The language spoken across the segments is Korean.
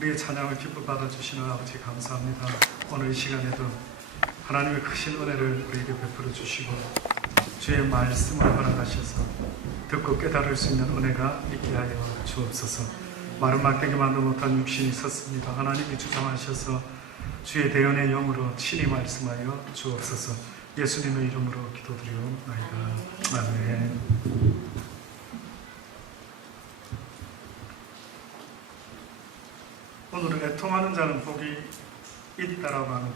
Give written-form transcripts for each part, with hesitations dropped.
우리의 찬양을 기뻐 받아주시는 아버지 감사합니다. 오늘 이 시간에도 하나님의 크신 은혜를 우리에게 베풀어 주시고 주의 말씀을 허락하셔서 듣고 깨달을 수 있는 은혜가 있게 하여 주옵소서. 마른 막대기 만도 못한 육신이 섰습니다. 하나님이 주장하셔서 주의 대언의 영으로 친히 말씀하여 주옵소서. 예수님의 이름으로 기도드리옵나이다. 아멘. 오늘은 애통하는 자는 복이 있다라고 하는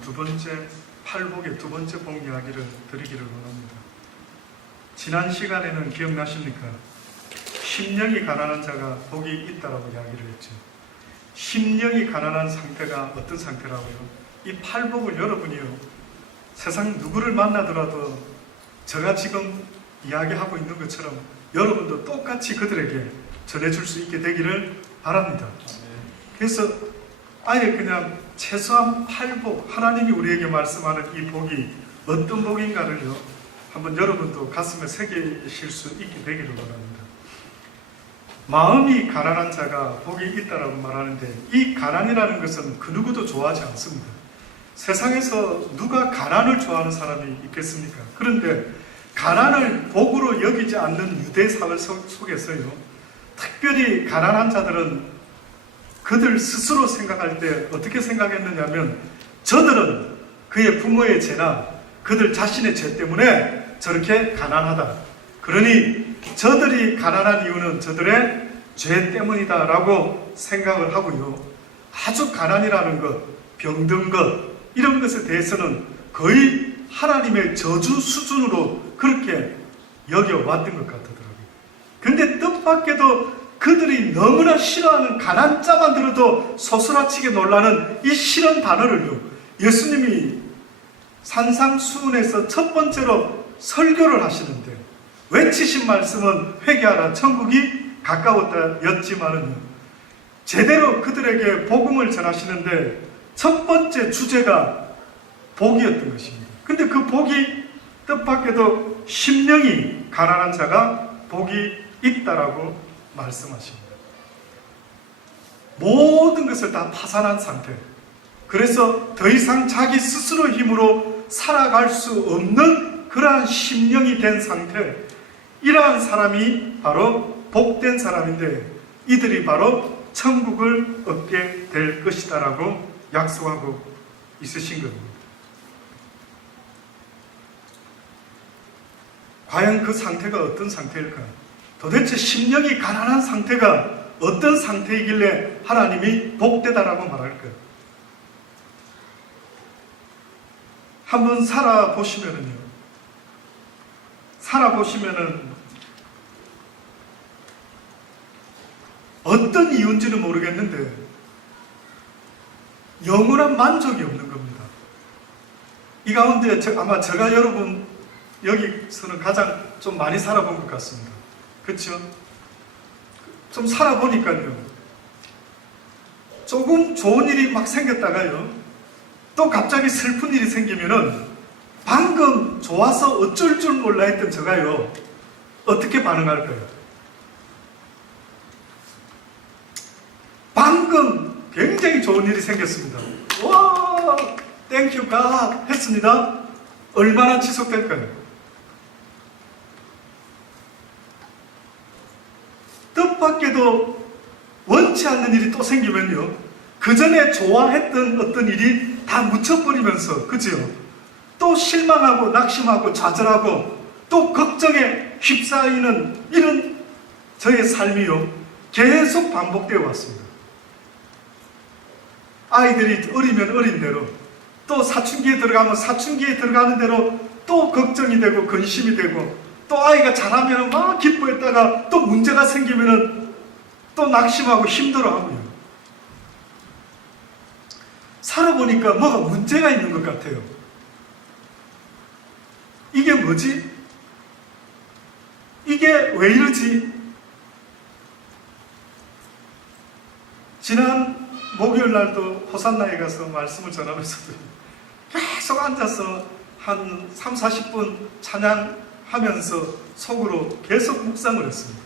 팔복의 두 번째 복 이야기를 드리기를 원합니다. 지난 시간에는 기억나십니까? 심령이 가난한 자가 복이 있다라고 이야기를 했죠. 심령이 가난한 상태가 어떤 상태라고요? 이 팔복을 여러분이요, 세상 누구를 만나더라도 제가 지금 이야기하고 있는 것처럼 여러분도 똑같이 그들에게 전해줄 수 있게 되기를 바랍니다. 그래서 아예 그냥 최소한 팔복, 하나님이 우리에게 말씀하는 이 복이 어떤 복인가를요, 한번 여러분도 가슴에 새기실 수 있게 되기를 원합니다. 마음이 가난한 자가 복이 있다라고 말하는데, 이 가난이라는 것은 그 누구도 좋아하지 않습니다. 세상에서 누가 가난을 좋아하는 사람이 있겠습니까? 그런데 가난을 복으로 여기지 않는 유대 사회 속에서요, 특별히 가난한 자들은 그들 스스로 생각할 때 어떻게 생각했느냐면, 저들은 그의 부모의 죄나 그들 자신의 죄 때문에 저렇게 가난하다. 그러니 저들이 가난한 이유는 저들의 죄 때문이다 라고 생각을 하고요, 아주 가난이라는 것, 병든 것, 이런 것에 대해서는 거의 하나님의 저주 수준으로 그렇게 여겨왔던 것 같더라고요. 근데 뜻밖에도 그들이 너무나 싫어하는 가난자만 들어도 소스라치게 놀라는 이 싫은 단어를요, 예수님이 산상수훈에서 첫 번째로 설교를 하시는데, 외치신 말씀은 회개하라 천국이 가까웠다 였지만은 제대로 그들에게 복음을 전하시는데 첫 번째 주제가 복이었던 것입니다. 근데 그 복이 뜻밖에도 심령이 가난한 자가 복이 있다라고 말씀하십니다. 모든 것을 다 파산한 상태, 그래서 더 이상 자기 스스로 힘으로 살아갈 수 없는 그러한 심령이 된 상태, 이러한 사람이 바로 복된 사람인데, 이들이 바로 천국을 얻게 될 것이다 라고 약속하고 있으신 겁니다. 과연 그 상태가 어떤 상태일까? 도대체 심령이 가난한 상태가 어떤 상태이길래 하나님이 복되다라고 말할까요? 한번 살아보시면은 어떤 이유인지는 모르겠는데 영원한 만족이 없는 겁니다. 이 가운데 아마 제가 여러분 여기서는 가장 좀 많이 살아본 것 같습니다. 그렇죠? 좀 살아보니까요, 조금 좋은 일이 막 생겼다가요, 또 갑자기 슬픈 일이 생기면은 방금 좋아서 어쩔 줄 몰라 했던 제가요, 어떻게 반응할까요? 방금 굉장히 좋은 일이 생겼습니다. 와, 땡큐 갓 했습니다. 얼마나 지속될까요? 뜻밖에도 원치 않는 일이 또 생기면요, 그 전에 좋아했던 어떤 일이 다 묻혀버리면서, 그죠? 또 실망하고 낙심하고 좌절하고 또 걱정에 휩싸이는 이런 저의 삶이요, 계속 반복되어 왔습니다. 아이들이 어리면 어린 대로, 또 사춘기에 들어가면 사춘기에 들어가는 대로 또 걱정이 되고 근심이 되고, 또 아이가 자라면 막 기뻐했다가 또 문제가 생기면 또 낙심하고 힘들어하고요. 살아보니까 뭐가 문제가 있는 것 같아요. 이게 뭐지? 이게 왜 이러지? 지난 목요일 날도 호산나에 가서 말씀을 전하면서도 계속 앉아서 한 3, 40분 찬양하면서 속으로 계속 묵상을 했습니다.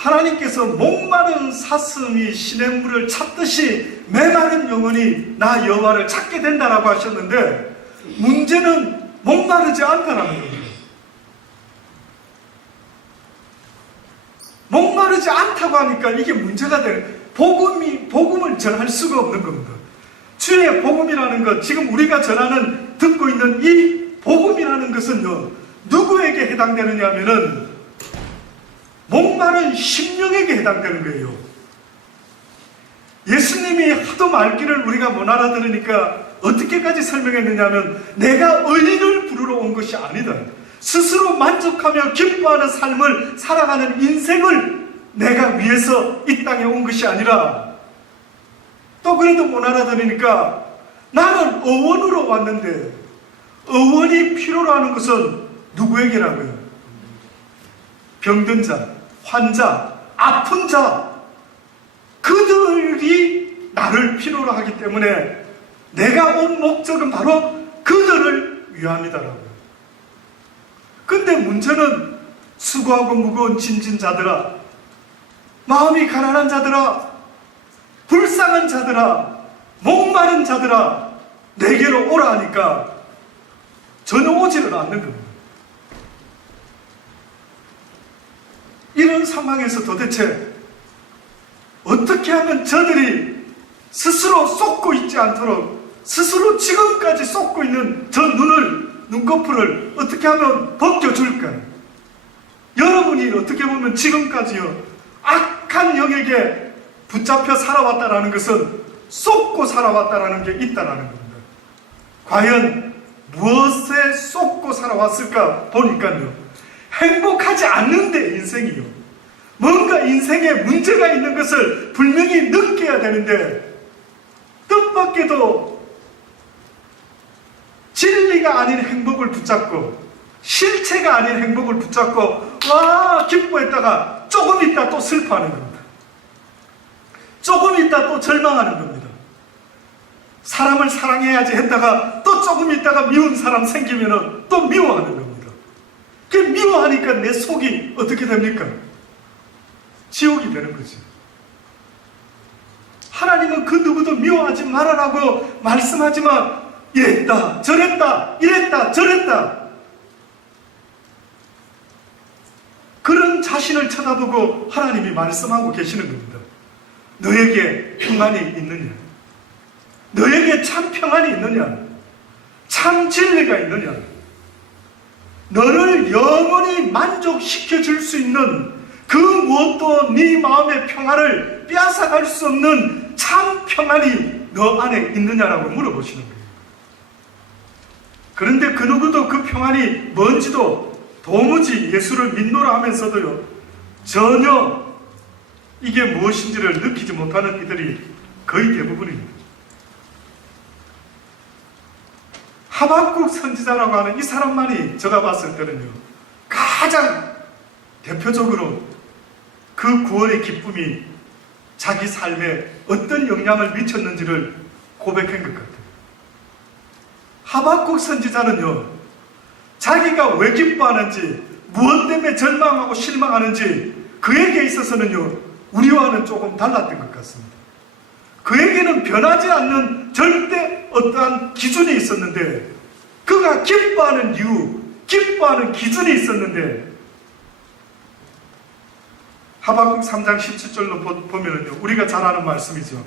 하나님께서 목마른 사슴이 시냇물을 찾듯이 메마른 영혼이 나 여호와를 찾게 된다라고 하셨는데, 문제는 목마르지 않다라는 겁니다. 목마르지 않다고 하니까 이게 문제가 되는, 복음을 전할 수가 없는 겁니다. 주의 복음이라는 것, 지금 우리가 전하는, 듣고 있는 이 복음이라는 것은요, 누구에게 해당되느냐 하면은 목마른 심령에게 해당되는 거예요. 예수님이 하도 말귀를 우리가 못 알아들으니까 어떻게까지 설명했느냐 하면, 내가 의인을 부르러 온 것이 아니다. 스스로 만족하며 기뻐하는 삶을 살아가는 인생을 내가 위해서 이 땅에 온 것이 아니라, 또 그래도 못 알아들으니까 나는 의원으로 왔는데, 의원이 필요로 하는 것은 누구에게라고요? 병든 자, 환자, 아픈 자, 그들이 나를 필요로 하기 때문에 내가 온 목적은 바로 그들을 위함이다라고요. 근데 문제는 수고하고 무거운 짐진 자들아, 마음이 가난한 자들아, 불쌍한 자들아, 목마른 자들아, 내게로 오라 하니까 전혀 오지를 않는 겁니다. 이런 상황에서 도대체 어떻게 하면 저들이 스스로 쏟고 있지 않도록, 스스로 지금까지 쏟고 있는 저 눈꺼풀을 어떻게 하면 벗겨줄까요? 여러분이 어떻게 보면 지금까지요, 악한 영에게 붙잡혀 살아왔다라는 것은 쏟고 살아왔다라는 게 있다라는 겁니다. 과연 무엇에 쏟고 살아왔을까 보니까요, 행복하지 않는데 인생이요, 뭔가 인생에 문제가 있는 것을 분명히 느껴야 되는데, 뜻밖에도 진리가 아닌 행복을 붙잡고, 실체가 아닌 행복을 붙잡고 와 기뻐했다가 조금 있다 또 슬퍼하는 겁니다. 조금 있다 또 절망하는 겁니다. 사람을 사랑해야지 했다가 또 조금 있다가 미운 사람 생기면 또 미워하는 겁니다. 그 미워하니까 내 속이 어떻게 됩니까? 지옥이 되는 거죠. 하나님은 그 누구도 미워하지 말아라고 말씀하지만, 이랬다 저랬다 이랬다 저랬다, 그런 자신을 쳐다보고 하나님이 말씀하고 계시는 겁니다. 너에게 평안이 있느냐? 너에게 참 평안이 있느냐? 참 진리가 있느냐? 너를 영원히 만족시켜 줄 수 있는 그 무엇도 네 마음의 평안을 빼앗아갈 수 없는 참 평안이 너 안에 있느냐라고 물어보시는 거예요. 그런데 그 누구도 그 평안이 뭔지도 도무지 예수를 믿노라 하면서도요, 전혀 이게 무엇인지를 느끼지 못하는 이들이 거의 대부분입니다. 하박국 선지자라고 하는 이 사람만이 제가 봤을 때는요, 가장 대표적으로 그 구원의 기쁨이 자기 삶에 어떤 영향을 미쳤는지를 고백한 것 같아요. 하박국 선지자는요, 자기가 왜 기뻐하는지, 무엇 때문에 절망하고 실망하는지 그에게 있어서는요, 우리와는 조금 달랐던 것 같습니다. 그에게는 변하지 않는 절대 어떠한 기준이 있었는데, 그가 기뻐하는 이유, 기뻐하는 기준이 있었는데, 하박국 3장 17절로 보면은요, 우리가 잘 아는 말씀이죠.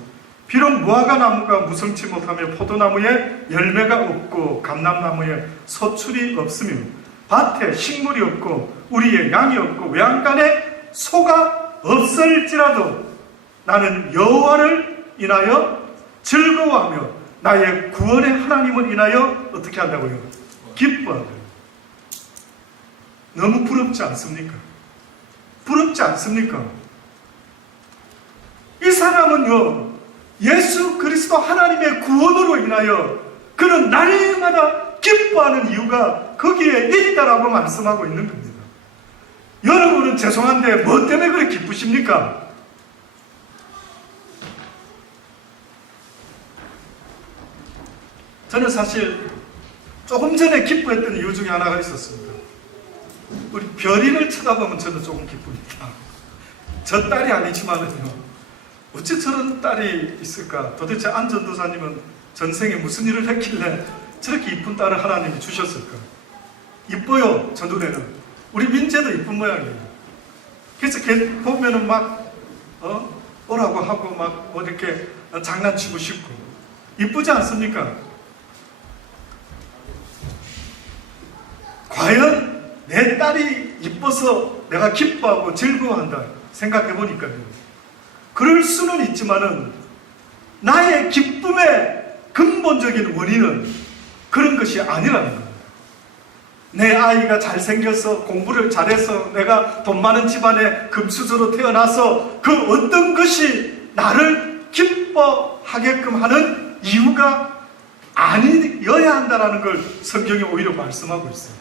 비록 무화과 나무가 무성치 못하며 포도나무에 열매가 없고 감람나무에 소출이 없으며 밭에 식물이 없고 우리의 양이 없고 외양간에 소가 없을지라도 나는 여호와를 인하여 즐거워하며 나의 구원의 하나님을 인하여 어떻게 한다고요? 기뻐하고요. 너무 부럽지 않습니까? 부럽지 않습니까? 이 사람은요, 예수 그리스도 하나님의 구원으로 인하여 그는 날마다 기뻐하는 이유가 거기에 있다라고 말씀하고 있는 겁니다. 여러분은 죄송한데 뭐 때문에 그렇게 기쁘십니까? 저는 사실 조금 전에 기뻐했던 이유 중에 하나가 있었습니다. 우리 별이를 쳐다보면 저는 조금 기쁩니다. 저 딸이 아니지만은요, 어째 저런 딸이 있을까? 도대체 안 전도사님은 전생에 무슨 일을 했길래 저렇게 이쁜 딸을 하나님이 주셨을까? 이뻐요, 저 눈에는. 우리 민재도 이쁜 모양이에요. 그래서 걔 보면은 막 오라고 하고 막 이렇게 장난치고 싶고 이쁘지 않습니까? 과연 내 딸이 이뻐서 내가 기뻐하고 즐거워한다 생각해 보니까요, 그럴 수는 있지만은 나의 기쁨의 근본적인 원인은 그런 것이 아니라는 겁니다. 내 아이가 잘생겨서 공부를 잘해서 내가 돈 많은 집안에 금수저로 태어나서 그 어떤 것이 나를 기뻐하게끔 하는 이유가 아니어야 한다는 걸 성경이 오히려 말씀하고 있어요.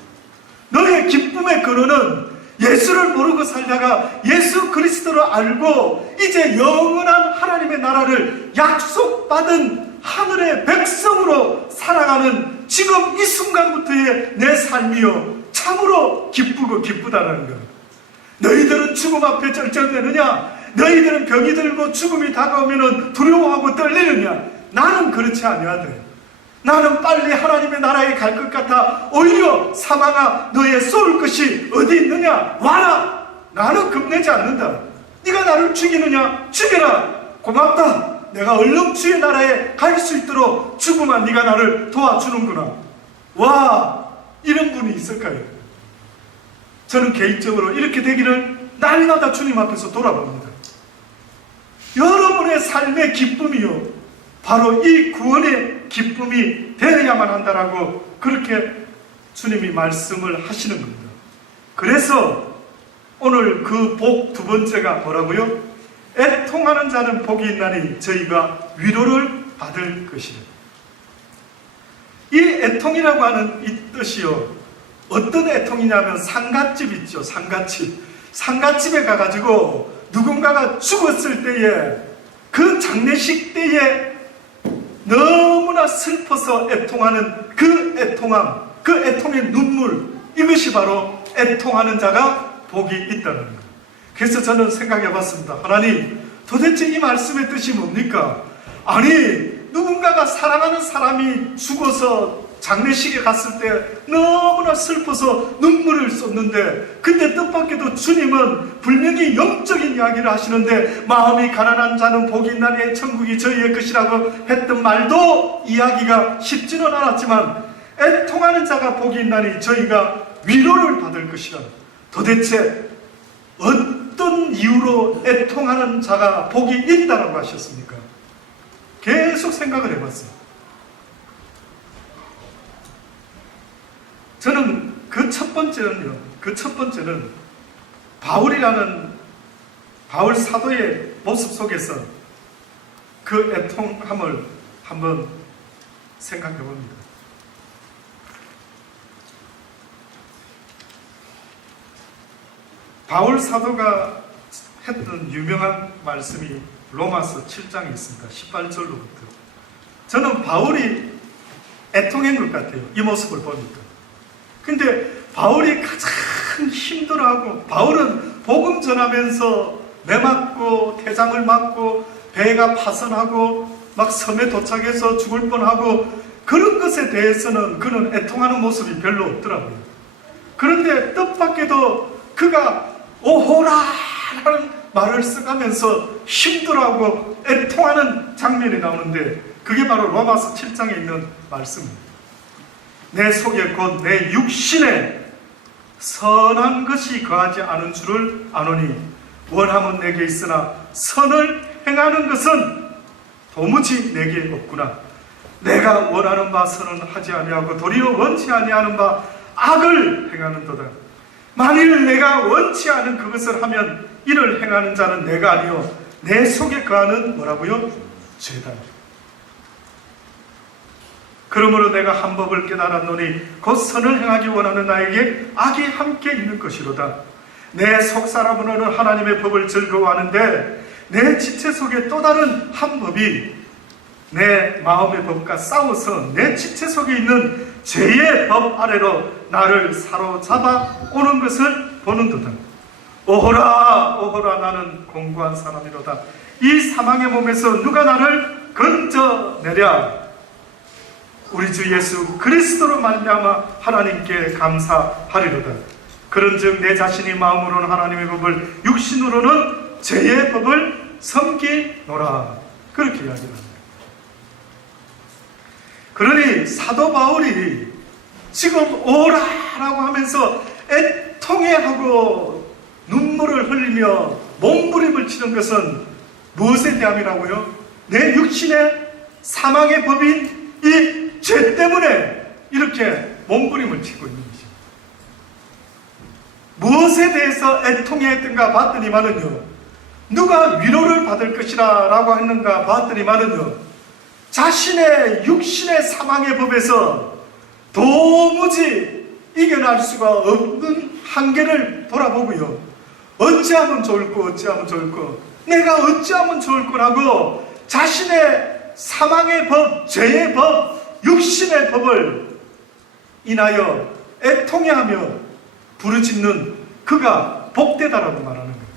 너의 기쁨의 근원은 예수를 모르고 살다가 예수 그리스도를 알고 이제 영원한 하나님의 나라를 약속받은 하늘의 백성으로 살아가는 지금 이 순간부터의 내 삶이요, 참으로 기쁘고 기쁘다는 것. 너희들은 죽음 앞에 쩔쩔매느냐? 너희들은 병이 들고 죽음이 다가오면 두려워하고 떨리느냐? 나는 그렇지 아니하되 나는 빨리 하나님의 나라에 갈 것 같아. 오히려 사망아, 너의 쏠 것이 어디 있느냐? 와라! 나는 겁내지 않는다. 네가 나를 죽이느냐? 죽여라! 고맙다. 내가 얼른 주의 나라에 갈 수 있도록 죽음아, 네가 나를 도와주는구나. 와, 이런 분이 있을까요? 저는 개인적으로 이렇게 되기를 날마다 주님 앞에서 돌아봅니다. 여러분의 삶의 기쁨이요, 바로 이 구원의 기쁨이 되어야만 한다라고 그렇게 주님이 말씀을 하시는 겁니다. 그래서 오늘 그 복 두 번째가 뭐라고요? 애통하는 자는 복이 있나니 저희가 위로를 받을 것이라. 이 애통이라고 하는 이 뜻이요, 어떤 애통이냐면 상갓집 있죠, 상갓집. 상갓집에 가가지고 누군가가 죽었을 때에 그 장례식 때에 너무나 슬퍼서 애통하는 그 애통함, 그 애통의 눈물, 이것이 바로 애통하는 자가 복이 있다는 것. 그래서 저는 생각해 봤습니다. 하나님, 도대체 이 말씀의 뜻이 뭡니까? 아니, 누군가가 사랑하는 사람이 죽어서 장례식에 갔을 때 너무나 슬퍼서 눈물을 쏟는데, 근데 뜻밖에도 주님은 분명히 영적인 이야기를 하시는데, 마음이 가난한 자는 복이 있나니 천국이 저희의 것이라고 했던 말도 이야기가 쉽지는 않았지만, 애통하는 자가 복이 있나니 저희가 위로를 받을 것이라. 도대체 어떤 이유로 애통하는 자가 복이 있다라고 하셨습니까? 계속 생각을 해봤어요. 저는 그 첫 번째는 바울 사도의 모습 속에서 그 애통함을 한번 생각해 봅니다. 바울 사도가 했던 유명한 말씀이 로마서 7장에 있습니다. 18절로부터. 저는 바울이 애통한 것 같아요, 이 모습을 보니까. 근데 바울이 가장 힘들어하고, 바울은 복음 전하면서 매 맞고 태장을 맞고 배가 파선하고 막 섬에 도착해서 죽을 뻔하고, 그런 것에 대해서는 그는 애통하는 모습이 별로 없더라고요. 그런데 뜻밖에도 그가 오호라 라는 말을 써가면서 힘들어하고 애통하는 장면이 나오는데, 그게 바로 로마서 7장에 있는 말씀입니다. 내 속에 곧 내 육신에 선한 것이 거하지 않은 줄을 아노니 원함은 내게 있으나 선을 행하는 것은 도무지 내게 없구나. 내가 원하는 바 선은 하지 아니하고 도리어 원치 아니하는 바 악을 행하는도다. 만일 내가 원치 않은 그것을 하면 이를 행하는 자는 내가 아니요 내 속에 거하는 뭐라고요? 죄다. 그러므로 내가 한 법을 깨달았노니 곧 선을 행하기 원하는 나에게 악이 함께 있는 것이로다. 내 속사람으로는 하나님의 법을 즐거워하는데 내 지체 속에 또 다른 한 법이 내 마음의 법과 싸워서 내 지체 속에 있는 죄의 법 아래로 나를 사로잡아 오는 것을 보는도다. 오호라 오호라 나는 공고한 사람이로다. 이 사망의 몸에서 누가 나를 건져내랴. 우리 주 예수 그리스도로 말미암아 하나님께 감사하리로다. 그런즉 내 자신이 마음으로는 하나님의 법을, 육신으로는 죄의 법을 섬기노라. 그렇게 이야기합니다. 그러니 사도 바울이 지금 오라라고 하면서 애통해하고 눈물을 흘리며 몸부림을 치는 것은 무엇에 대함이라고요? 내 육신의 사망의 법인 이 죄 때문에 이렇게 몸부림을 치고 있는 것입니다. 무엇에 대해서 애통해했던가 봤더니만은요, 누가 위로를 받을 것이라 라고 했는가 봤더니만은요, 자신의 육신의 사망의 법에서 도무지 이겨낼 수가 없는 한계를 돌아보고요, 어찌하면 좋을까 어찌하면 좋을까, 내가 어찌하면 좋을 거라고 자신의 사망의 법, 죄의 법, 육신의 법을 인하여 애통해하며 부르짖는 그가 복되다라고 말하는 거예요.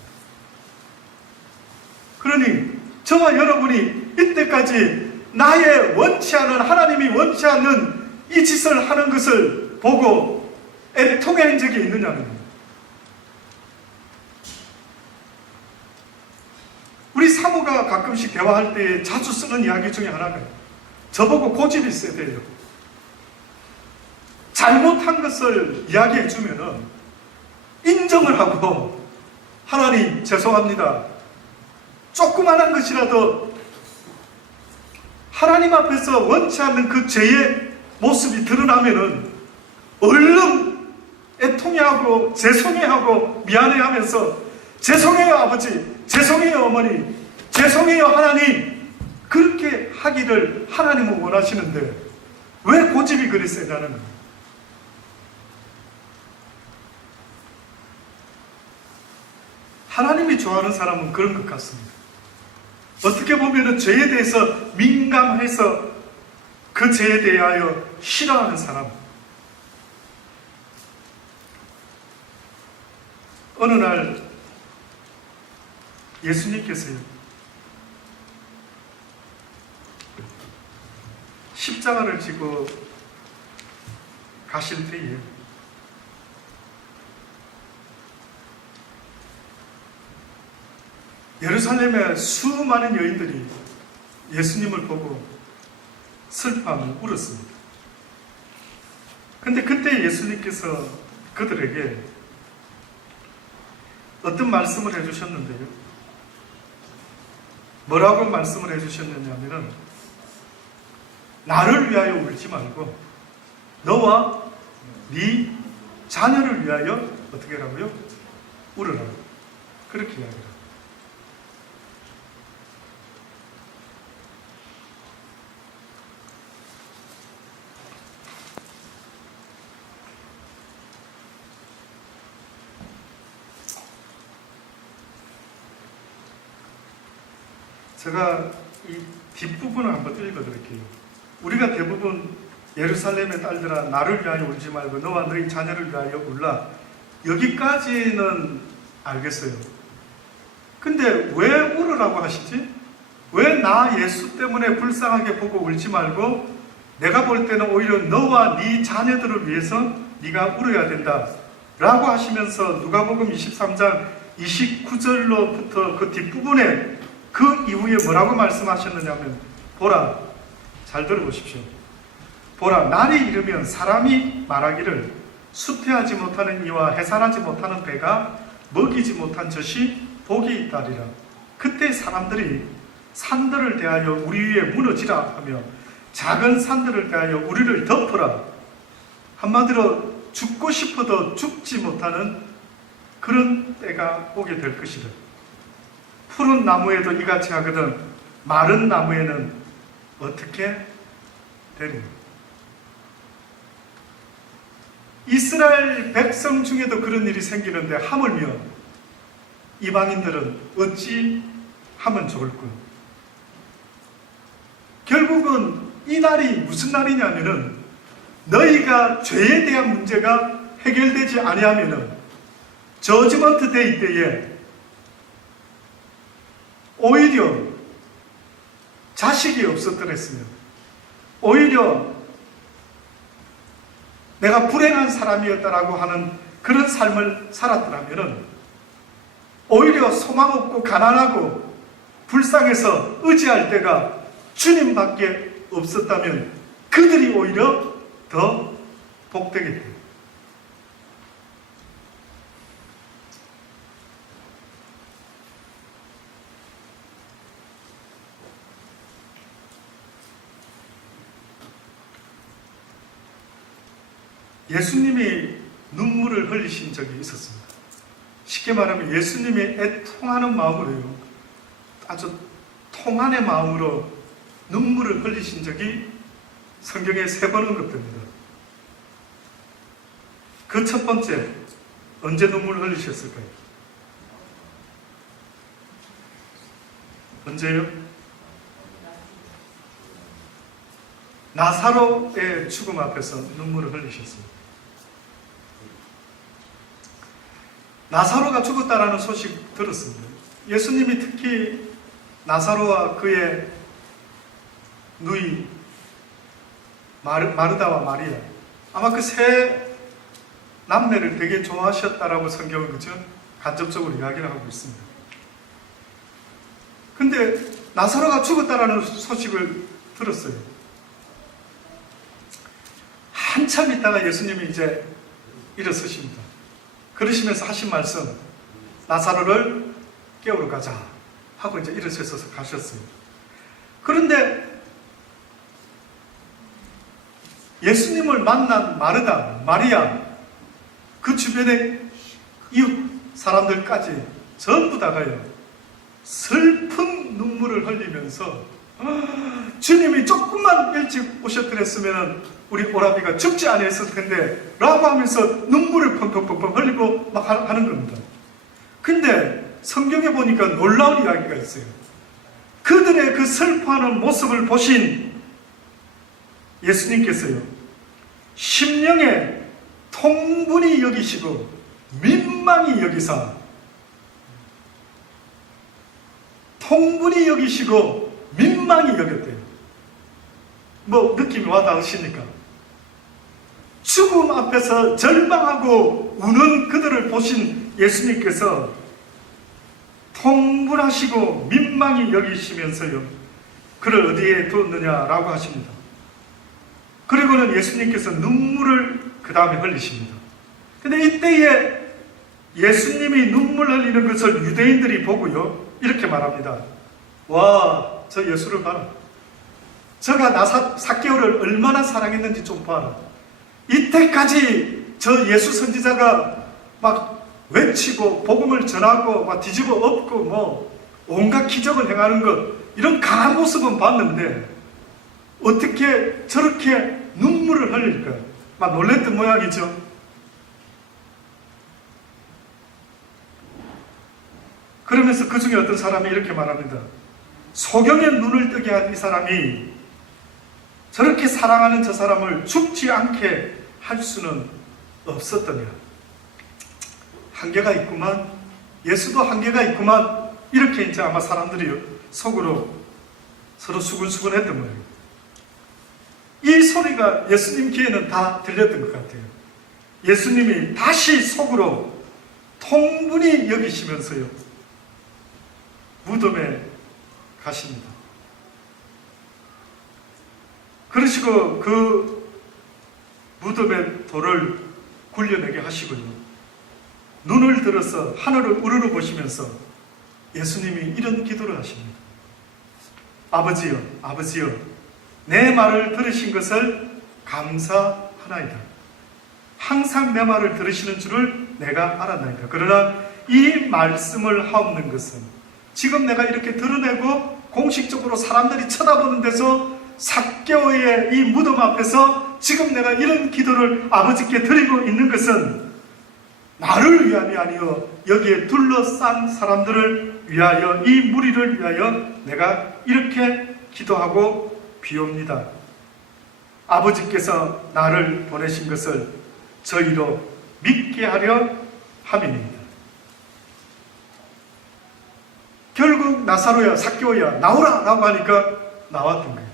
그러니 저와 여러분이 이때까지 나의 원치 않은, 하나님이 원치 않는 이 짓을 하는 것을 보고 애통한 적이 있느냐는 거예요. 우리 사모가 가끔씩 대화할 때 자주 쓰는 이야기 중에 하나가 저보고 고집이 있어야 돼요. 잘못한 것을 이야기해 주면은 인정을 하고, 하나님 죄송합니다, 조그만한 것이라도 하나님 앞에서 원치 않는 그 죄의 모습이 드러나면은 얼른 애통해하고 죄송해하고 미안해하면서 죄송해요 아버지, 죄송해요 어머니, 죄송해요 하나님, 그렇게 하기를 하나님은 원하시는데 왜 고집이 그리 세냐는 거예요. 하나님이 좋아하는 사람은 그런 것 같습니다. 어떻게 보면 죄에 대해서 민감해서 그 죄에 대하여 싫어하는 사람. 어느 날 예수님께서요, 십자가를 지고 가실 때에 예루살렘의 수많은 여인들이 예수님을 보고 슬퍼하며 울었습니다. 그런데 그때 예수님께서 그들에게 어떤 말씀을 해주셨는데요, 뭐라고 말씀을 해주셨느냐면, 나를 위하여 울지 말고 너와 네 자녀를 위하여 어떻게 하라고요? 울으라. 그렇게 이야기합니다. 제가 이 뒷부분을 한번 읽어드릴게요. 우리가 대부분 예루살렘의 딸들아 나를 위하여 울지 말고 너와 너희 자녀를 위하여 울라, 여기까지는 알겠어요. 근데 왜 울으라고 하시지? 왜 나 예수 때문에 불쌍하게 보고 울지 말고 내가 볼 때는 오히려 너와 네 자녀들을 위해서 네가 울어야 된다 라고 하시면서 누가복음 23장 29절로부터 그 뒷부분에 그 이후에 뭐라고 말씀하셨느냐면, 보라, 잘 들어보십시오. 보라, 날이 이르면 사람이 말하기를 수태하지 못하는 이와 해산하지 못하는 배가 먹이지 못한 젖이 복이 있다리라. 그때 사람들이 산들을 대하여 우리 위에 무너지라 하며 작은 산들을 대하여 우리를 덮으라. 한마디로 죽고 싶어도 죽지 못하는 그런 때가 오게 될 것이다. 푸른 나무에도 이같이 하거든 마른 나무에는 어떻게 되리니? 이스라엘 백성 중에도 그런 일이 생기는데 하물며 이방인들은 어찌 하면 좋을까? 결국은 이 날이 무슨 날이냐면은, 너희가 죄에 대한 문제가 해결되지 아니하면은 저지먼트 데이 때에 오히려 자식이 없었더랬으면, 오히려 내가 불행한 사람이었다라고 하는 그런 삶을 살았더라면 오히려 소망 없고 가난하고 불쌍해서 의지할 때가 주님밖에 없었다면 그들이 오히려 더 복되겠대요. 예수님이 눈물을 흘리신 적이 있었습니다. 쉽게 말하면 예수님이 애통하는 마음으로요, 아주 통안의 마음으로 눈물을 흘리신 적이 성경에 3번 언급됩니다. 그 첫 번째, 언제 눈물을 흘리셨을까요? 언제요? 나사로의 죽음 앞에서 눈물을 흘리셨습니다. 나사로가 죽었다라는 소식 들었습니다. 예수님이 특히 나사로와 그의 누이 마르다와 마리아, 아마 그 세 남매를 되게 좋아하셨다라고 성경은 그죠? 간접적으로 이야기를 하고 있습니다. 근데 나사로가 죽었다라는 소식을 들었어요. 한참 있다가 예수님이 이제 일어서십니다. 그러시면서 하신 말씀, 나사로를 깨우러 가자 하고 이제 일어서서 가셨어요. 그런데 예수님을 만난 마르다, 마리아, 그 주변의 이웃 사람들까지 전부 다가요, 슬픈 눈물을 흘리면서 주님이 조금만 일찍 오셨더랬으면 우리 오라비가 죽지 않았을 텐데 라고 하면서 눈물을 펑펑펑펑 흘리고 막 하는 겁니다. 근데 성경에 보니까 놀라운 이야기가 있어요. 그들의 그 슬퍼하는 모습을 보신 예수님께서요, 심령에 통분히 여기시고 민망히 여기사, 통분히 여기시고 민망히 여겼대요. 뭐 느낌이 와닿으십니까? 죽음 앞에서 절망하고 우는 그들을 보신 예수님께서 통분하시고 민망히 여기시면서요, 그를 어디에 두었느냐라고 하십니다. 그리고는 예수님께서 눈물을 그 다음에 흘리십니다. 근데 이때에 예수님이 눈물 흘리는 것을 유대인들이 보고요, 이렇게 말합니다. 와, 저 예수를 봐라. 저가 삭개오를 얼마나 사랑했는지 좀 봐라. 이때까지 저 예수 선지자가 막 외치고 복음을 전하고 막 뒤집어 엎고 뭐 온갖 기적을 행하는 것, 이런 강한 모습은 봤는데 어떻게 저렇게 눈물을 흘릴까? 막 놀랬던 모양이죠. 그러면서 그 중에 어떤 사람이 이렇게 말합니다. 소경의 눈을 뜨게 한 이 사람이 저렇게 사랑하는 저 사람을 죽지 않게 할 수는 없었더냐. 한계가 있구만. 예수도 한계가 있구만. 이렇게 이제 아마 사람들이 속으로 서로 수근수근 했던 거예요. 이 소리가 예수님 귀에는 다 들렸던 것 같아요. 예수님이 다시 속으로 통분히 여기시면서요, 무덤에 가십니다. 그러시고 그 무덤의 돌을 굴려내게 하시고요, 눈을 들어서 하늘을 우러러 보시면서 예수님이 이런 기도를 하십니다. 아버지여, 아버지여, 내 말을 들으신 것을 감사하나이다. 항상 내 말을 들으시는 줄을 내가 알았나이다. 그러나 이 말씀을 하옵는 것은 지금 내가 이렇게 드러내고 공식적으로 사람들이 쳐다보는 데서 삭개오의 이 무덤 앞에서 지금 내가 이런 기도를 아버지께 드리고 있는 것은 나를 위함이 아니요 여기에 둘러싼 사람들을 위하여, 이 무리를 위하여 내가 이렇게 기도하고 비옵니다. 아버지께서 나를 보내신 것을 저희로 믿게 하려 함이니이다. 결국 나사로야, 삭개오야, 나오라! 라고 하니까 나왔던 거예요.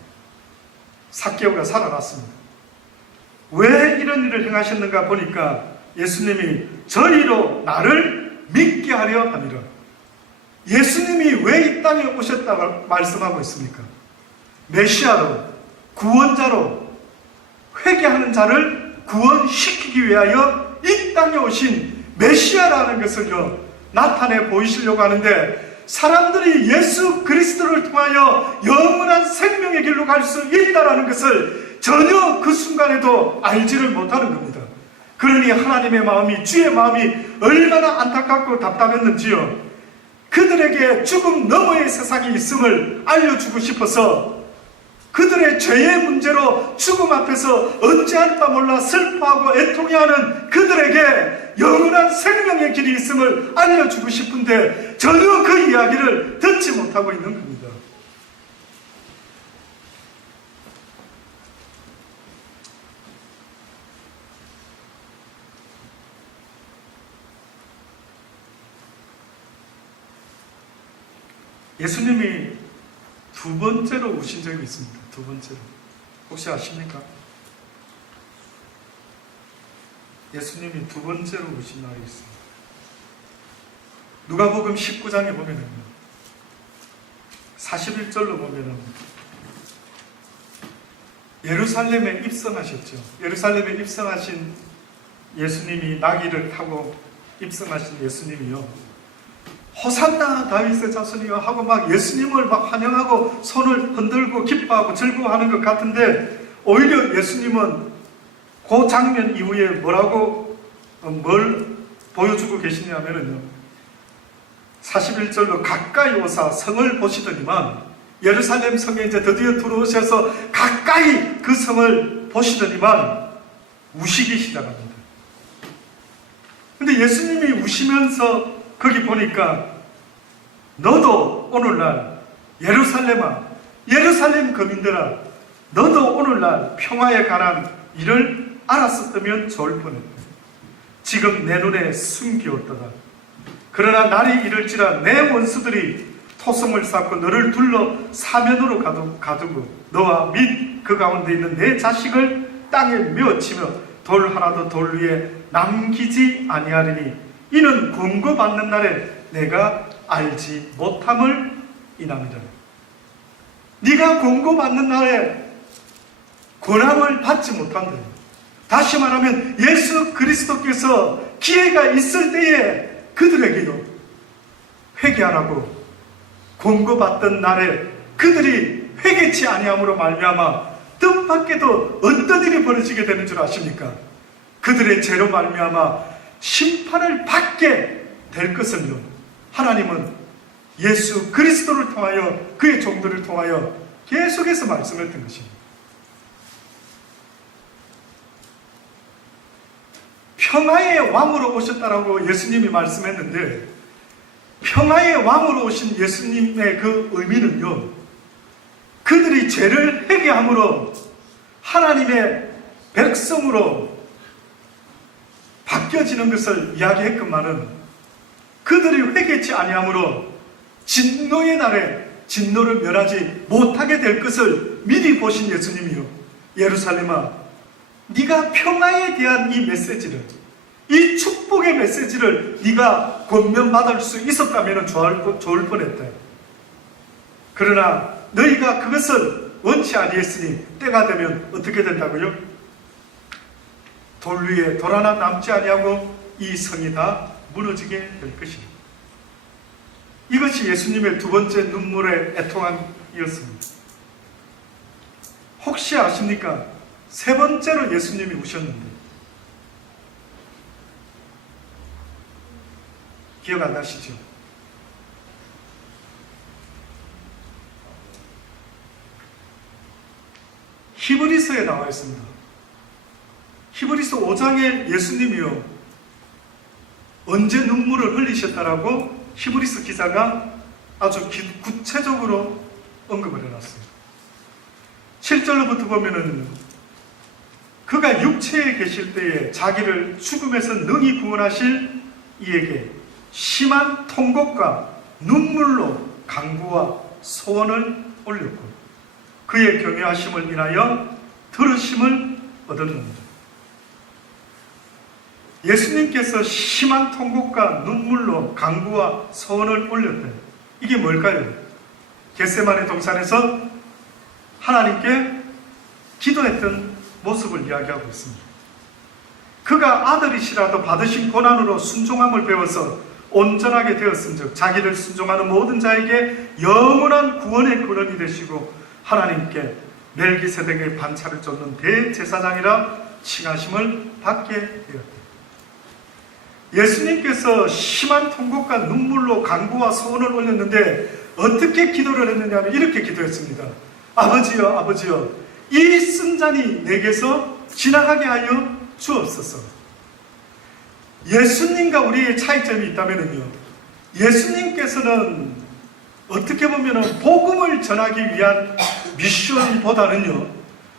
삭개오가 살아났습니다. 왜 이런 일을 행하셨는가 보니까 예수님이 저리로 나를 믿게 하려 함이라. 예수님이 왜 이 땅에 오셨다고 말씀하고 있습니까? 메시아로, 구원자로, 회개하는 자를 구원시키기 위하여 이 땅에 오신 메시아라는 것을요, 나타내 보이시려고 하는데, 사람들이 예수 그리스도를 통하여 영원한 생명의 길로 갈 수 있다라는 것을 전혀 그 순간에도 알지를 못하는 겁니다. 그러니 하나님의 마음이, 주의 마음이 얼마나 안타깝고 답답했는지요, 그들에게 죽음 너머의 세상이 있음을 알려주고 싶어서 그들의 죄의 문제로 죽음 앞에서 어찌할까 몰라 슬퍼하고 애통해하는 그들에게 영원한 생명의 길이 있음을 알려주고 싶은데 전혀 그 이야기를 듣지 못하고 있는 겁니다. 예수님이 두 번째로 우신 적이 있습니다. 두 번째로. 혹시 아십니까? 예수님이 두 번째로 우신 날이 있습니다. 누가복음 19장에 보면은 41절로 보면은 예루살렘에 입성하셨죠. 예루살렘에 입성하신 예수님이 나귀를 타고 입성하신 예수님이요, 호산나 다윗의 자손이여 하고 막 예수님을 막 환영하고 손을 흔들고 기뻐하고 즐거워하는 것 같은데, 오히려 예수님은 그 장면 이후에 뭘 보여주고 계시냐면요, 41절로 가까이 오사 성을 보시더니만, 예루살렘 성에 이제 드디어 들어오셔서 가까이 그 성을 보시더니만 우시기 시작합니다. 근데 예수님이 우시면서 거기 보니까, 너도 오늘날 예루살렘아, 예루살렘 거민들아, 너도 오늘날 평화에 관한 일을 알았었다면 좋을 뻔했다. 지금 내 눈에 숨기었도다. 그러나 날이 이를지라 내 원수들이 토성을 쌓고 너를 둘러 사면으로 가두고 너와 및 그 가운데 있는 내 자식을 땅에 메어치며 돌 하나도 돌 위에 남기지 아니하리니 이는 권고받는 날에 내가 알지 못함을 인함이라. 네가 권고받는 날에 권함을 받지 못한다. 다시 말하면 예수 그리스도께서 기회가 있을 때에 그들에게요, 회개하라고 권고받던 날에 그들이 회개치 아니함으로 말미암아 뜻밖에도 어떤 일이 벌어지게 되는 줄 아십니까? 그들의 죄로 말미암아 심판을 받게 될 것을요, 하나님은 예수 그리스도를 통하여, 그의 종들을 통하여 계속해서 말씀했던 것입니다. 평화의 왕으로 오셨다라고 예수님이 말씀했는데, 평화의 왕으로 오신 예수님의 그 의미는요, 그들이 죄를 회개함으로 하나님의 백성으로 바뀌어지는 것을 이야기했건만은, 그들이 회개치 아니함으로 진노의 날에 진노를 면하지 못하게 될 것을 미리 보신 예수님이요, 예루살렘아, 네가 평화에 대한 이 메시지를, 이 축복의 메시지를 네가 권면받을 수 있었다면 좋을 뻔했다. 그러나 너희가 그것을 원치 아니했으니 때가 되면 어떻게 된다고요? 돌 위에 돌 하나 남지 아니하고 이 성이 다 무너지게 될 것이다. 이것이 예수님의 두 번째 눈물의 애통함이었습니다. 혹시 아십니까? 세 번째로 예수님이 우셨는데, 기억 안 나시죠? 히브리서에 나와 있습니다. 히브리서 5장에 예수님이요, 언제 눈물을 흘리셨다라고 히브리서 기자가 아주 구체적으로 언급을 해놨어요. 7절로부터 보면은 그가 육체에 계실 때에 자기를 죽음에서 능히 구원하실 이에게 심한 통곡과 눈물로 간구와 소원을 올렸고 그의 경외하심을 인하여 들으심을 얻었느니라. 예수님께서 심한 통곡과 눈물로 간구와 소원을 올렸다. 이게 뭘까요? 겟세마네 동산에서 하나님께 기도했던 모습을 이야기하고 있습니다. 그가 아들이시라도 받으신 고난으로 순종함을 배워서 온전하게 되었은즉 자기를 순종하는 모든 자에게 영원한 구원의 근원이 되시고 하나님께 멜기세덱의 반차를 쫓는 대제사장이라 칭하심을 받게 되었다. 예수님께서 심한 통곡과 눈물로 간구와 소원을 올렸는데 어떻게 기도를 했느냐면 이렇게 기도했습니다. 아버지여, 아버지여, 이 쓴 잔이 내게서 지나가게 하여 주옵소서. 예수님과 우리의 차이점이 있다면요, 예수님께서는 어떻게 보면 복음을 전하기 위한 미션보다는요,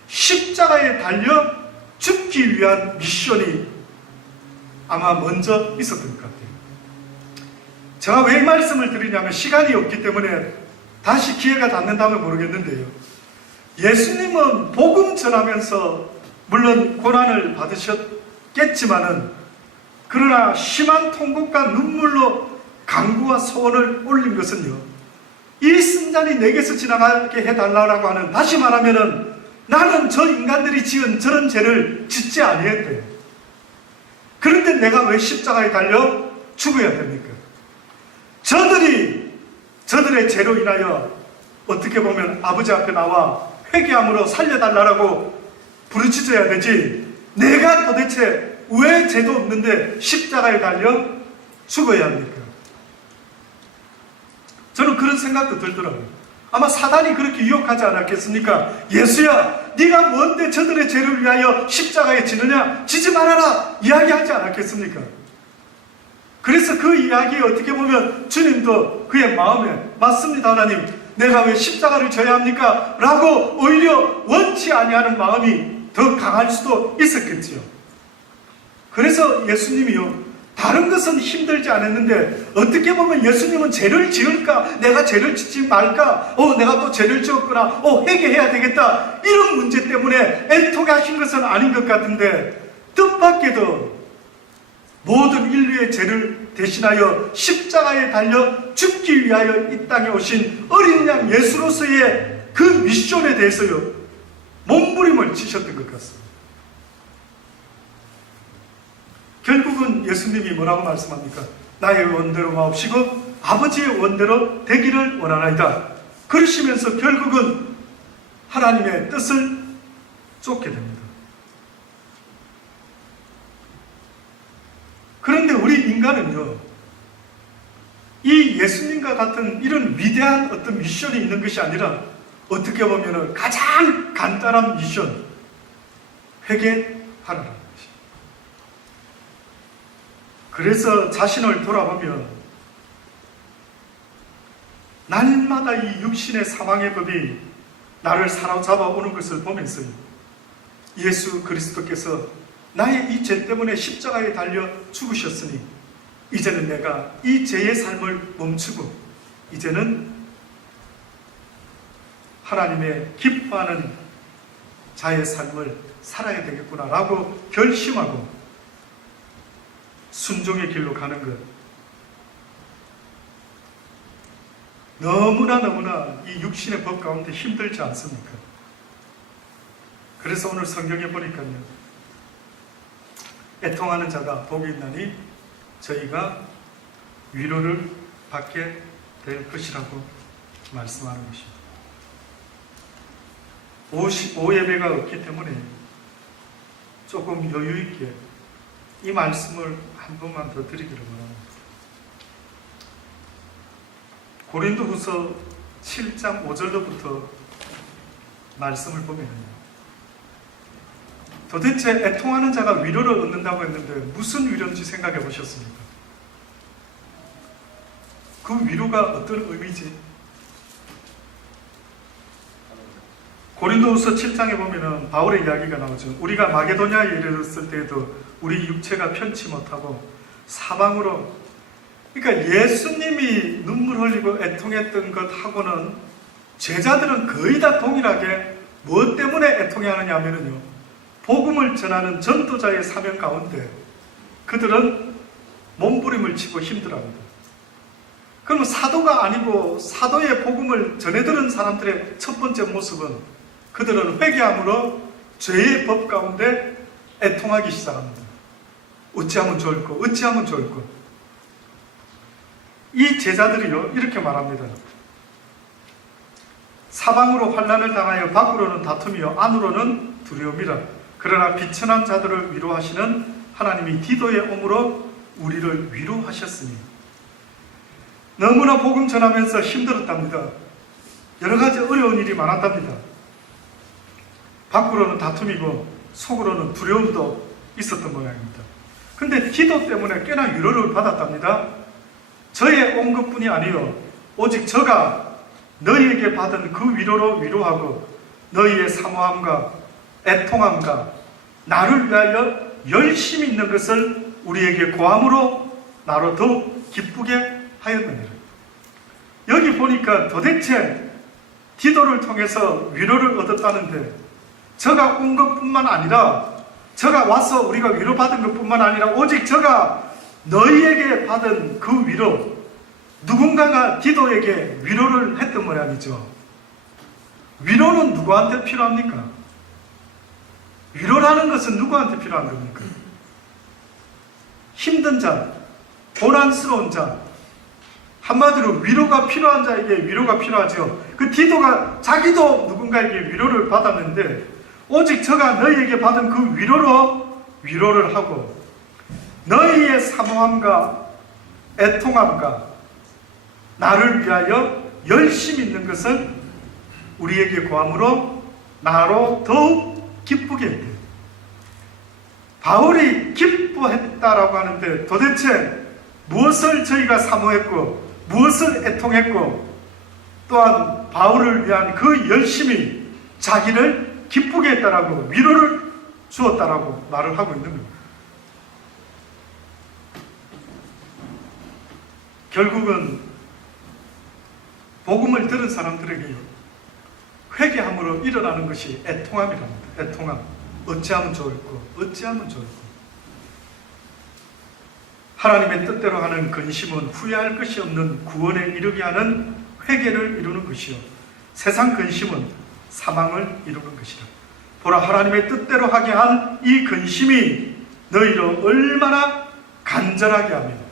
십자가에 달려 죽기 위한 미션이 아마 먼저 있었던 것 같아요. 제가 왜 말씀을 드리냐면 시간이 없기 때문에 다시 기회가 닿는다면 모르겠는데요, 예수님은 복음 전하면서 물론 고난을 받으셨겠지만은 그러나 심한 통곡과 눈물로 간구와 소원을 올린 것은요, 이 쓴잔이 내게서 지나가게 해달라고 하는, 다시 말하면은 나는 저 인간들이 지은 저런 죄를 짓지 아니했대요. 그런데 내가 왜 십자가에 달려 죽어야 됩니까? 저들의 죄로 인하여 어떻게 보면 아버지 앞에 나와 회개함으로 살려달라고 부르짖어야 되지, 내가 도대체 왜 죄도 없는데 십자가에 달려 죽어야 합니까? 저는 그런 생각도 들더라고요. 아마 사단이 그렇게 유혹하지 않았겠습니까? 예수야, 네가 뭔데 저들의 죄를 위하여 십자가에 지느냐? 지지 말아라! 이야기하지 않았겠습니까? 그래서 그 이야기에 어떻게 보면 주님도 그의 마음에, 맞습니다 하나님, 내가 왜 십자가를 져야 합니까? 라고 오히려 원치 아니하는 마음이 더 강할 수도 있었겠지요. 그래서 예수님이요, 다른 것은 힘들지 않았는데 어떻게 보면 예수님은 죄를 지을까? 내가 죄를 짓지 말까? 내가 또 죄를 지었구나. 회개해야 되겠다. 이런 문제 때문에 애통해 하신 것은 아닌 것 같은데, 뜻밖에도 모든 인류의 죄를 대신하여 십자가에 달려 죽기 위하여 이 땅에 오신 어린 양 예수로서의 그 미션에 대해서요, 몸부림을 치셨던 것 같습니다. 결국은 예수님이 뭐라고 말씀합니까? 나의 원대로 마옵시고 아버지의 원대로 되기를 원하나이다. 그러시면서 결국은 하나님의 뜻을 쫓게 됩니다. 그런데 우리 인간은요, 이 예수님과 같은 이런 위대한 어떤 미션이 있는 것이 아니라 어떻게 보면 가장 간단한 미션, 회개하라는 것입니다. 그래서 자신을 돌아보면 날마다 이 육신의 사망의 법이 나를 사로잡아 오는 것을 보면서요, 예수 그리스도께서 나의 이 죄 때문에 십자가에 달려 죽으셨으니 이제는 내가 이 죄의 삶을 멈추고 이제는 하나님의 기뻐하는 자의 삶을 살아야 되겠구나 라고 결심하고 순종의 길로 가는 것, 너무나 이 육신의 법 가운데 힘들지 않습니까? 그래서 오늘 성경에 보니까요, 애통하는 자가 복이 있나니 저희가 위로를 받게 될 것이라고 말씀하는 것입니다. 55예배가 없기 때문에 조금 여유 있게 이 말씀을 한 번만 더 드리기를 원합니다. 고린도후서 7장 5절로부터 말씀을 보면요, 도대체 애통하는 자가 위로를 얻는다고 했는데 무슨 위로인지 생각해 보셨습니까? 그 위로가 어떤 의미지? 고린도후서 7장에 보면은 바울의 이야기가 나오죠. 우리가 마게도냐에 이르렀을 때에도 우리 육체가 편치 못하고 사방으로 그러니까 예수님이 눈물 흘리고 애통했던 것하고는 제자들은 거의 다 동일하게 무엇 때문에 애통해하느냐 하면요, 복음을 전하는 전도자의 사명 가운데 그들은 몸부림을 치고 힘들어합니다. 그러면 사도가 아니고 사도의 복음을 전해들은 사람들의 첫 번째 모습은 그들은 회개함으로 죄의 법 가운데 애통하기 시작합니다. 어찌하면 좋을까? 어찌하면 좋을까? 이 제자들이요, 이렇게 말합니다. 사방으로 환난을 당하여 밖으로는 다툼이요 안으로는 두려움이라. 그러나 비천한 자들을 위로하시는 하나님이 디도의 옴으로 우리를 위로하셨으니. 너무나 복음 전하면서 힘들었답니다. 여러 가지 어려운 일이 많았답니다. 밖으로는 다툼이고 속으로는 두려움도 있었던 모양입니다. 근데 디도 때문에 꽤나 위로를 받았답니다. 저의 온 것뿐이 아니요 오직 저가 너희에게 받은 그 위로로 위로하고 너희의 사모함과 애통함과 나를 위하여 열심히 있는 것을 우리에게 고함으로 나로 더욱 기쁘게 하였느니라. 여기 보니까 도대체 디도를 통해서 위로를 얻었다는데 저가 온 것뿐만 아니라 저가 와서 우리가 위로받은 것뿐만 아니라 오직 저가 너희에게 받은 그 위로, 누군가가 디도에게 위로를 했던 모양이죠. 위로는 누구한테 필요합니까? 위로라는 것은 누구한테 필요한 겁니까? 힘든 자, 고난스러운 자, 한마디로 위로가 필요한 자에게 위로가 필요하죠. 그 디도가 자기도 누군가에게 위로를 받았는데 오직 저가 너희에게 받은 그 위로로 위로를 하고 너희의 사모함과 애통함과 나를 위하여 열심히 있는 것을 우리에게 고함으로 나로 더욱 기쁘게 했대. 바울이 기뻐했다라고 하는데 도대체 무엇을 저희가 사모했고 무엇을 애통했고 또한 바울을 위한 그 열심이 자기를 기쁘게 했다라고 위로를 주었다라고 말을 하고 있는 겁니다. 결국은 복음을 들은 사람들에게요, 회개함으로 일어나는 것이 애통함이랍니다. 애통함. 어찌하면 좋을까? 어찌하면 좋을까? 하나님의 뜻대로 하는 근심은 후회할 것이 없는 구원에 이르게 하는 회개를 이루는 것이요, 세상 근심은 사망을 이루는 것이라. 보라, 하나님의 뜻대로 하게 한 이 근심이 너희로 얼마나 간절하게 하며,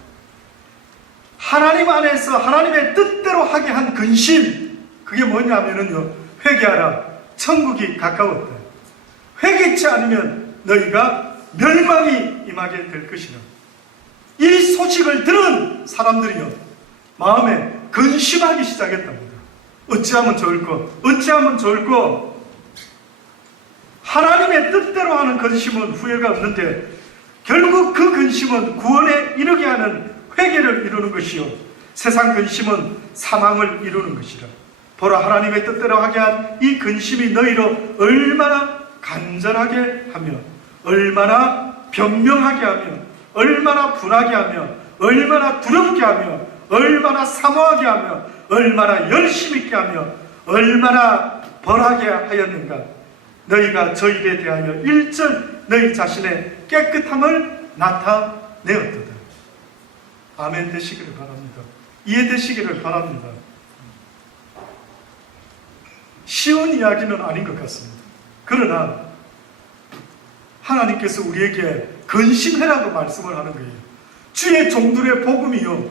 하나님 안에서 하나님의 뜻대로 하게 한 근심, 그게 뭐냐면요, 회개하라, 천국이 가까웠다. 회개치 않으면 너희가 멸망이 임하게 될 것이라. 이 소식을 들은 사람들이요, 마음에 근심하기 시작했답니다. 어찌하면 좋을까? 어찌하면 좋을까? 하나님의 뜻대로 하는 근심은 후회가 없는데 결국 그 근심은 구원에 이르게 하는 회개를 이루는 것이요, 세상 근심은 사망을 이루는 것이라. 보라, 하나님의 뜻대로 하게 한 이 근심이 너희로 얼마나 간절하게 하며, 얼마나 변명하게 하며, 얼마나 분하게 하며, 얼마나 두렵게 하며, 얼마나 사모하게 하며, 얼마나 열심 있게 하며, 얼마나 벌하게 하였는가. 너희가 저 일에 대하여 일절 너희 자신의 깨끗함을 나타내었도다. 아멘 되시기를 바랍니다. 이해되시기를 바랍니다. 쉬운 이야기는 아닌 것 같습니다. 그러나 하나님께서 우리에게 근심해라고 말씀을 하는 거예요. 주의 종들의 복음이요,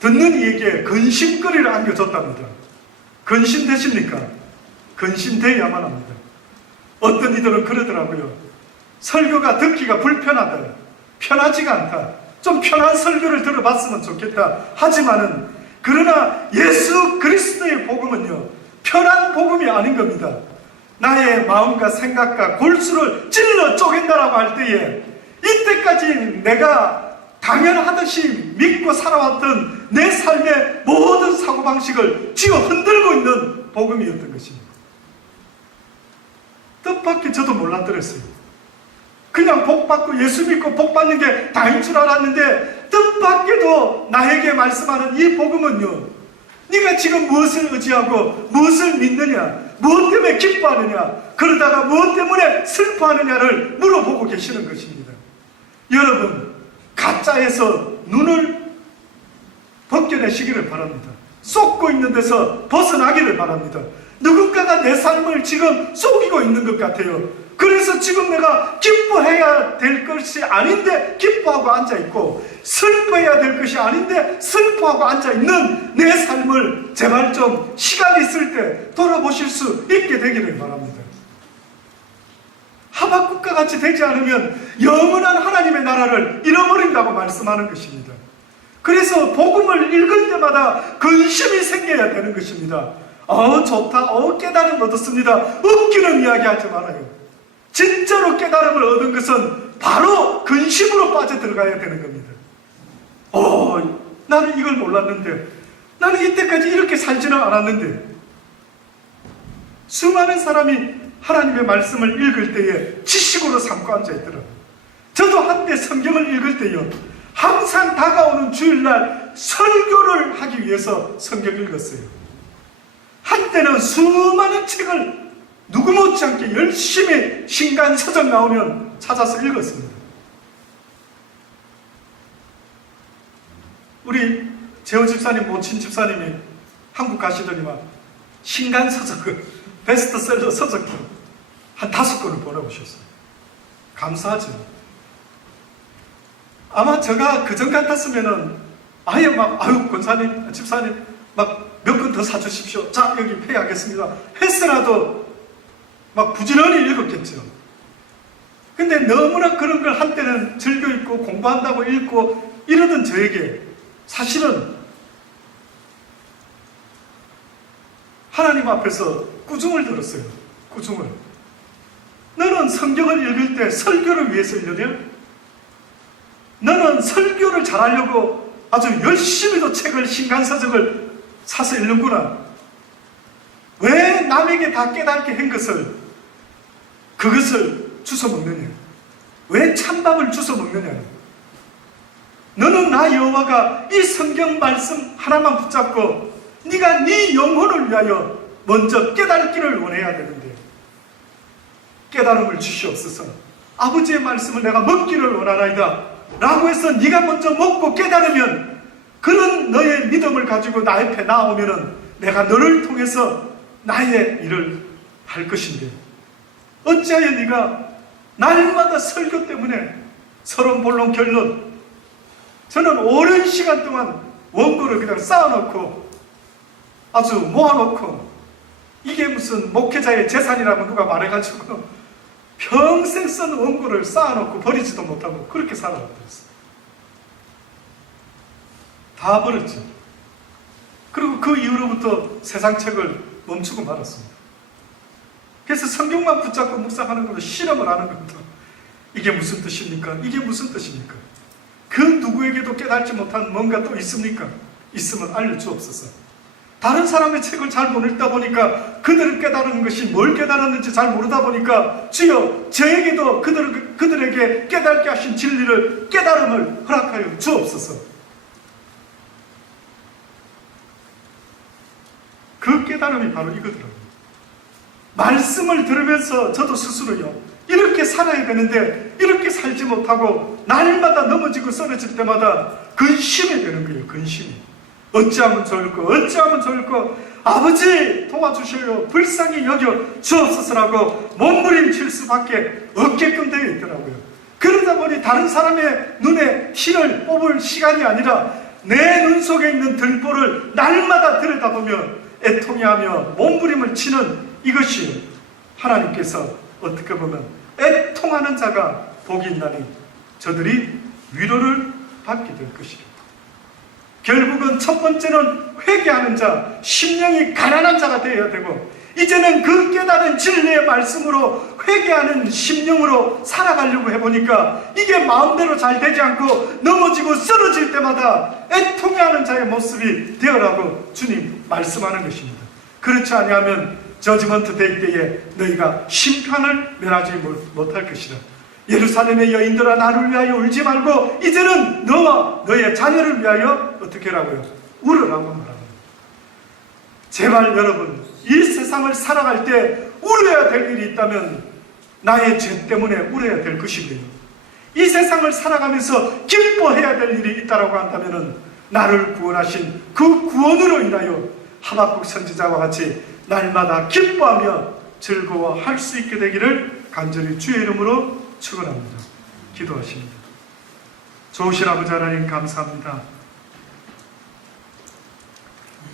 듣는 이에게 근심거리를 안겨줬답니다. 근심되십니까? 근심되어야만 합니다. 어떤 이들은 그러더라고요. 설교가 듣기가 불편하다, 편하지가 않다, 좀 편한 설교를 들어봤으면 좋겠다 하지만은, 그러나 예수 그리스도의 복음은요, 편한 복음이 아닌 겁니다. 나의 마음과 생각과 골수를 찔러 쪼갠다라고 할 때에 이때까지 내가 당연하듯이 믿고 살아왔던 내 삶의 모든 사고방식을 쥐어 흔들고 있는 복음이었던 것입니다. 뜻밖의 저도 몰랐더랬어요. 그냥 복 받고 예수 믿고 복 받는 게 다인 줄 알았는데 뜻밖에도 나에게 말씀하는 이 복음은요, 네가 지금 무엇을 의지하고 무엇을 믿느냐, 무엇 때문에 기뻐하느냐, 그러다가 무엇 때문에 슬퍼하느냐를 물어보고 계시는 것입니다. 여러분, 가짜에서 눈을 벗겨내시기를 바랍니다. 쏟고 있는 데서 벗어나기를 바랍니다. 누군가가 내 삶을 지금 속이고 있는 것 같아요. 그래서 지금 내가 기뻐해야 될 것이 아닌데 기뻐하고 앉아있고, 슬퍼해야 될 것이 아닌데 슬퍼하고 앉아있는 내 삶을 제발 좀 시간 있을 때 돌아보실 수 있게 되기를 바랍니다. 하박국과 같이 되지 않으면 영원한 하나님의 나라를 잃어버린다고 말씀하는 것입니다. 그래서 복음을 읽을 때마다 근심이 생겨야 되는 것입니다. 좋다, 깨달음 얻었습니다. 웃기는 이야기 하지 말아요. 진짜로 깨달음을 얻은 것은 바로 근심으로 빠져들어가야 되는 겁니다. 나는 이걸 몰랐는데, 나는 이때까지 이렇게 살지는 않았는데. 수많은 사람이 하나님의 말씀을 읽을 때에 지식으로 삼고 앉아있더라고요. 저도 한때 성경을 읽을 때요, 항상 다가오는 주일날 설교를 하기 위해서 성경을 읽었어요. 한때는 수많은 책을 누구 못지않게 열심히 신간서적 나오면 찾아서 읽었습니다. 우리 재호 집사님 모친 집사님이 한국 가시더니만 신간서적을 베스트셀러 서적들 한 5권을 보내오셨어요. 감사하죠. 아마 제가 그전 같았으면은 아예 권사님, 집사님 몇 권 더 사주십시오. 자, 여기 회의하겠습니다. 했으라도 부지런히 읽었겠죠. 근데 너무나 그런 걸 한때는 즐겨 읽고 공부한다고 읽고 이러던 저에게 사실은 하나님 앞에서 꾸중을 들었어요. 꾸중을. 너는 성경을 읽을 때 설교를 위해서 읽느냐? 너는 설교를 잘하려고 아주 열심히도 책을, 신간서적을 사서 읽는구나. 왜 남에게 다 깨닫게 한 그것을 주워 먹느냐? 왜 찬밥을 주워 먹느냐? 너는 나 여호와가 이 성경 말씀 하나만 붙잡고 네가 네 영혼을 위하여 먼저 깨닫기를 원해야 되는데, 깨달음을 주시옵소서. 아버지의 말씀을 내가 먹기를 원하나이다 라고 해서 네가 먼저 먹고 깨달으면, 그런 너의 믿음을 가지고 나 옆에 나오면은 내가 너를 통해서 나의 일을 할 것인데, 어찌하여 네가 날마다 설교 때문에 서론 본론 결론, 저는 오랜 시간 동안 원고를 그냥 쌓아놓고 아주 모아놓고, 이게 무슨 목회자의 재산이라고 누가 말해가지고 평생 쓴 원고를 쌓아놓고 버리지도 못하고 그렇게 살아왔어요. 다 버렸죠. 그리고 그 이후로부터 세상 책을 멈추고 말았습니다. 그래서 성경만 붙잡고 묵상하는 것도, 실험을 하는 것도, 이게 무슨 뜻입니까? 이게 무슨 뜻입니까? 그 누구에게도 깨닫지 못한 뭔가 또 있습니까? 있으면 알려주옵소서. 다른 사람의 책을 잘 못 읽다 보니까 그들을 깨달은 것이 뭘 깨달았는지 잘 모르다 보니까 주여 저에게도 그들에게 깨닫게 하신 진리를, 깨달음을 허락하여 주옵소서. 그 깨달음이 바로 이거더라고요. 말씀을 들으면서 저도 스스로요, 이렇게 살아야 되는데 이렇게 살지 못하고 날마다 넘어지고 쓰러질 때마다 근심이 되는 거예요. 근심이. 어찌하면 좋을까? 어찌하면 좋을까? 아버지 도와주셔요. 불쌍히 여겨 주옵소서라고 몸부림칠 수밖에 없게끔 되어 있더라고요. 그러다 보니 다른 사람의 눈에 티를 뽑을 시간이 아니라 내 눈 속에 있는 들보를 날마다 들여다보며 애통해하며 몸부림을 치는 이것이 하나님께서 어떻게 보면 애통하는 자가 복이 있나니 저들이 위로를 받게 될 것이다. 결국은 첫 번째는 회개하는 자, 심령이 가난한 자가 되어야 되고, 이제는 그 깨달은 진리의 말씀으로 회개하는 심령으로 살아가려고 해보니까 이게 마음대로 잘 되지 않고 넘어지고 쓰러질 때마다 애통해하는 자의 모습이 되어라고 주님 말씀하는 것입니다. 그렇지 아니하면 저지먼트 데이 때에 너희가 심판을 면하지 못할 것이다. 예루살렘의 여인들아 나를 위하여 울지 말고 이제는 너와 너의 자녀를 위하여 어떻게 하라고요? 울으라고 말합니다. 제발 여러분, 이 세상을 살아갈 때 울어야 될 일이 있다면 나의 죄 때문에 울어야 될 것이고요. 이 세상을 살아가면서 기뻐해야 될 일이 있다고 한다면 나를 구원하신 그 구원으로 인하여 하박국 선지자와 같이 날마다 기뻐하며 즐거워할 수 있게 되기를 간절히 주의 이름으로 축원합니다. 기도하십니다. 좋으신 아버지 하나님 감사합니다.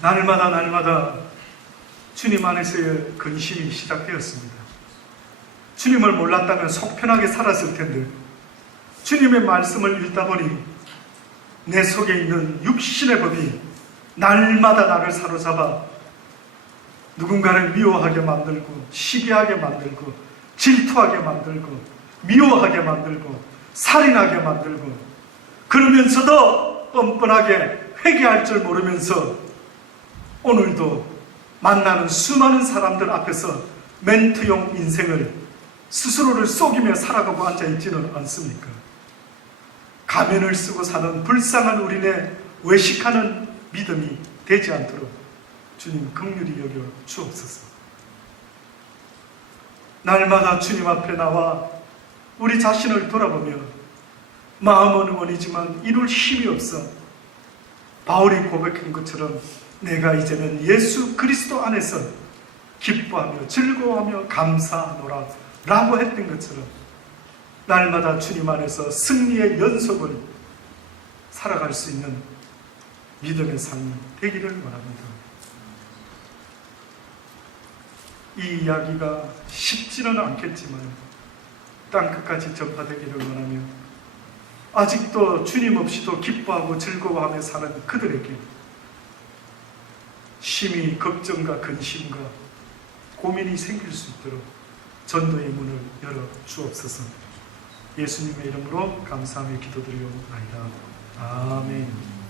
날마다 주님 안에서의 근심이 시작되었습니다. 주님을 몰랐다면 속 편하게 살았을 텐데 주님의 말씀을 읽다 보니 내 속에 있는 육신의 법이 날마다 나를 사로잡아 누군가를 미워하게 만들고 시기하게 만들고 질투하게 만들고 미워하게 만들고 살인하게 만들고 그러면서도 뻔뻔하게 회개할 줄 모르면서 오늘도 만나는 수많은 사람들 앞에서 멘트용 인생을 스스로를 속이며 살아가고 앉아있지는 않습니까? 가면을 쓰고 사는 불쌍한 우리네 외식하는 믿음이 되지 않도록 주님 긍휼히 여겨 주옵소서. 날마다 주님 앞에 나와 우리 자신을 돌아보며 마음은 응원이지만 이룰 힘이 없어 바울이 고백한 것처럼 내가 이제는 예수 그리스도 안에서 기뻐하며 즐거워하며 감사하노라 라고 했던 것처럼 날마다 주님 안에서 승리의 연속을 살아갈 수 있는 믿음의 삶이 되기를 원합니다. 이 이야기가 쉽지는 않겠지만 땅끝까지 전파되기를 원하며 아직도 주님 없이도 기뻐하고 즐거워하며 사는 그들에게 심히 걱정과 근심과 고민이 생길 수 있도록 전도의 문을 열어 주옵소서. 예수님의 이름으로 감사하며 기도드리옵나이다. 아멘.